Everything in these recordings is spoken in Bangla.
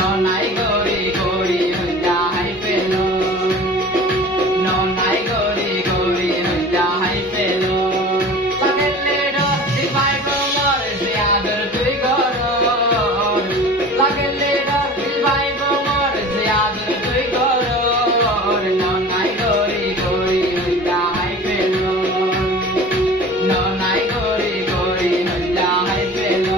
ননাই গরি গরি হইলা হাই পেল ননাই গরি গরি হইলা হাই পেল লাগেলে ডর দিবাই গোমর যে আদর তুই গর লাগেলে ডর দিবাই গোমর যে আদর তুই গর ননাই গরি গরি হইলা হাই পেল ননাই গরি গরি হইলা হাই পেল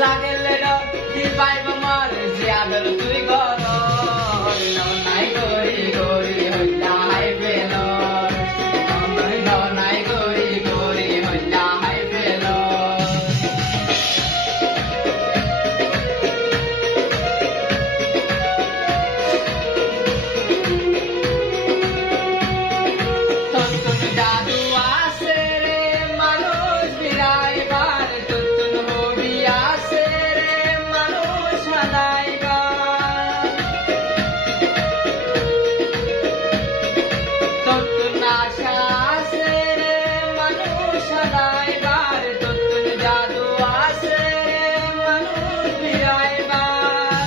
লাগেলে ডর দিবাই গোমর যে আদর তুই গর ননাই গরি গরি হইলা হাই পেল ননাই গরি গরি হইলা হাই পেল নতুন জাদু আছে রে মানুষ বিরাইবার নতুন হবি আছে রে মানুষ হারাইবার নতুন আশা আছে রে মানুষ হারাইবার নতুন জাদু আছে রে মানুষ বিরাইবার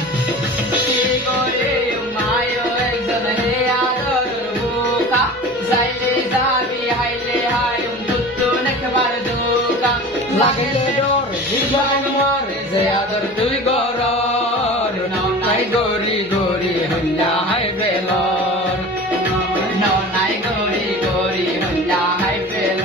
কি করে মায়ো একজন হে আদর বোকা যাইলে যাবি হাইলে হায়ুম নতুন একবার দোকা লাগেলে ডর দিবাই গোমর যে আদর তুই গর ননাই গরি গরি হইলা হাই পেল ননাই গরি গরি হইলা হাই পেল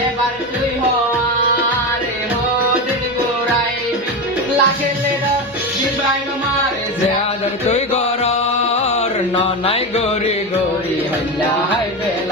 এবার তুই হারে হদিন গোরাইবি লাগেলে ডর দিবাই গোমর যে আদর তুই গর ননাই গরি গরি হইলা হাই পেল